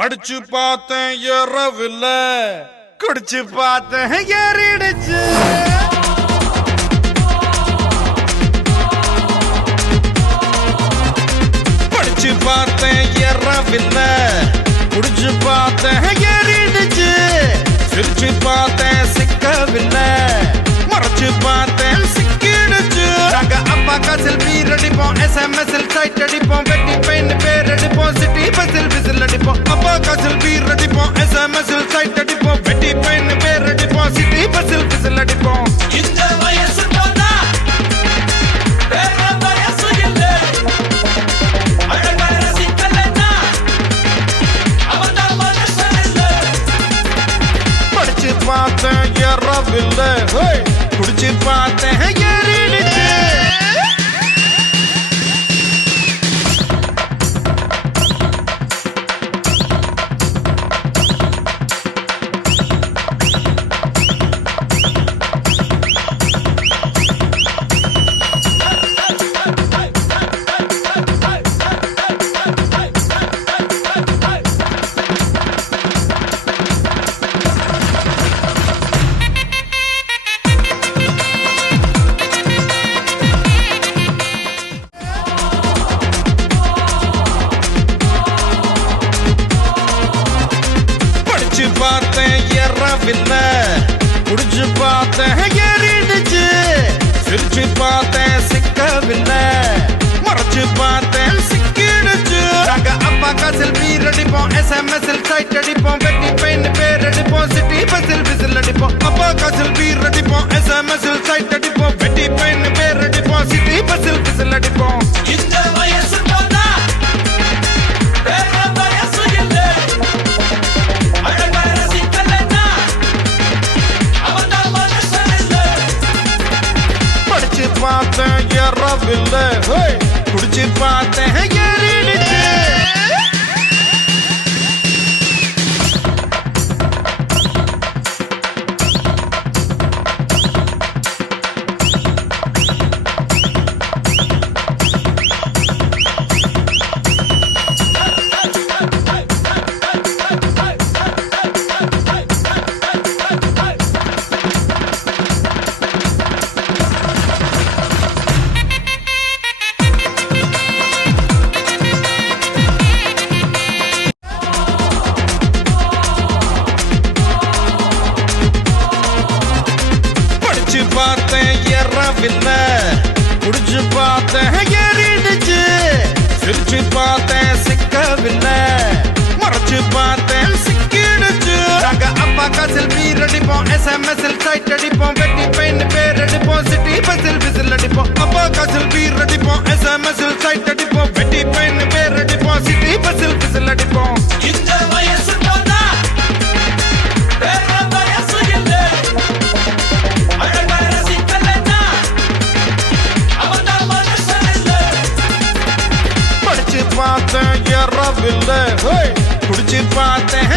படிச்சு பார்த்தேன் ஏறவில்ல, குடிச்சு பார்த்தேன் ஏறிடுச்சு. படிச்சு பார்த்தேன் ஏறவில்ல, குடிச்சு பார்த்தேன் ஏறிடுச்சு. சிரிச்சு பார்த்தேன் சிக்கவில்லை, மறைச்சு பார்த்தேன் சிக்கிடுச்சு. நாங்க அப்பா செல்ஃபி அடிப்போம், SMS சைட் அடிப்போம், வெட்டி பெயின் பேர் அடிப்போம், சிட்டி பஸ்ஸில் விசில் அடிப்போம். அப்பா செல்ஃபி அடிப்போம், SMS சைட் அடிப்போம், வெட்டி பெயின் பேர் அடிப்போம், சிட்டி பஸ்ஸில் விசில் அடிப்போம். இந்த வயசு போதா வேற வயசு இல்ல, அழகான ரசிக்கலன்னா அவன்தான் மனுஷன் இல்ல. படிச்சு பார்த்தேன் ஏறவில்லை, குடிச்சு பார்த்தேன் ஏறிடுச்சு. பார்த்தேன் ஏறவில்லை, குடிச்சு பார்த்தேன் ஏறிடுச்சு. சிரிச்சு பார்த்தேன் சிக்கவில்லை, மறைச்சு பார்த்தேன் சிக்கிடுச்சு. நாங்க அப்பா செல்ஃபி அடிப்போம், SMS சைட் அடிப்போம், வெட்டி பெயின் பேர் அடிப்போம், சிட்டி பஸ்ஸில் விசில் அடிப்போம். அப்பா செல்ஃபி அடிப்போம், SMS சைட் அடிப்போம், வெட்டி பெயின் பேர் அடிப்போம், சிட்டி பஸ்ஸில் விசில் அடிப்போம். இந்த வயசு போதா வேற வயசு இல்ல, அழகான ரசிக்கலன்னா அவன்தான் மனுஷன் இல்ல. படிச்சு பார்த்தேன் ஏறவில்லை, குடிச்சு பார்த்தேன் ஏறிடுச்சு. படிச்சு பார்த்தேன் ஏறவில்லை, குடிச்சு பார்த்தேன் ஏறிடுச்சு. சிரிச்சு பார்த்தேன் சிக்கவில்லை, மறைச்சு பார்த்தேன் சிக்கிடுச்சு. நாங்க அப்பா செல்ஃபி அடிப்போம், SMS சைட் அடிப்போம், வெட்டி பெயின் பேர் அடிப்போம், சிட்டி பஸ்ஸில் விசில் அடிப்போம். அப்பா செல்ஃபி அடிப்போம், SMS சைட் அடிப்போம், வெட்டி பெயின் பேர் அடிப்போம், சிட்டி பஸ்ஸில் விசில் அடிப்போம். இந்த வயசு போதா வேற வயசு இல்ல, அழகான ரசிக்கலன்னா அவன்தான் மனுஷன் இல்ல. படிச்சு பார்த்தேன் ஏறவில்லை, குடிச்சு பார்த்தேன்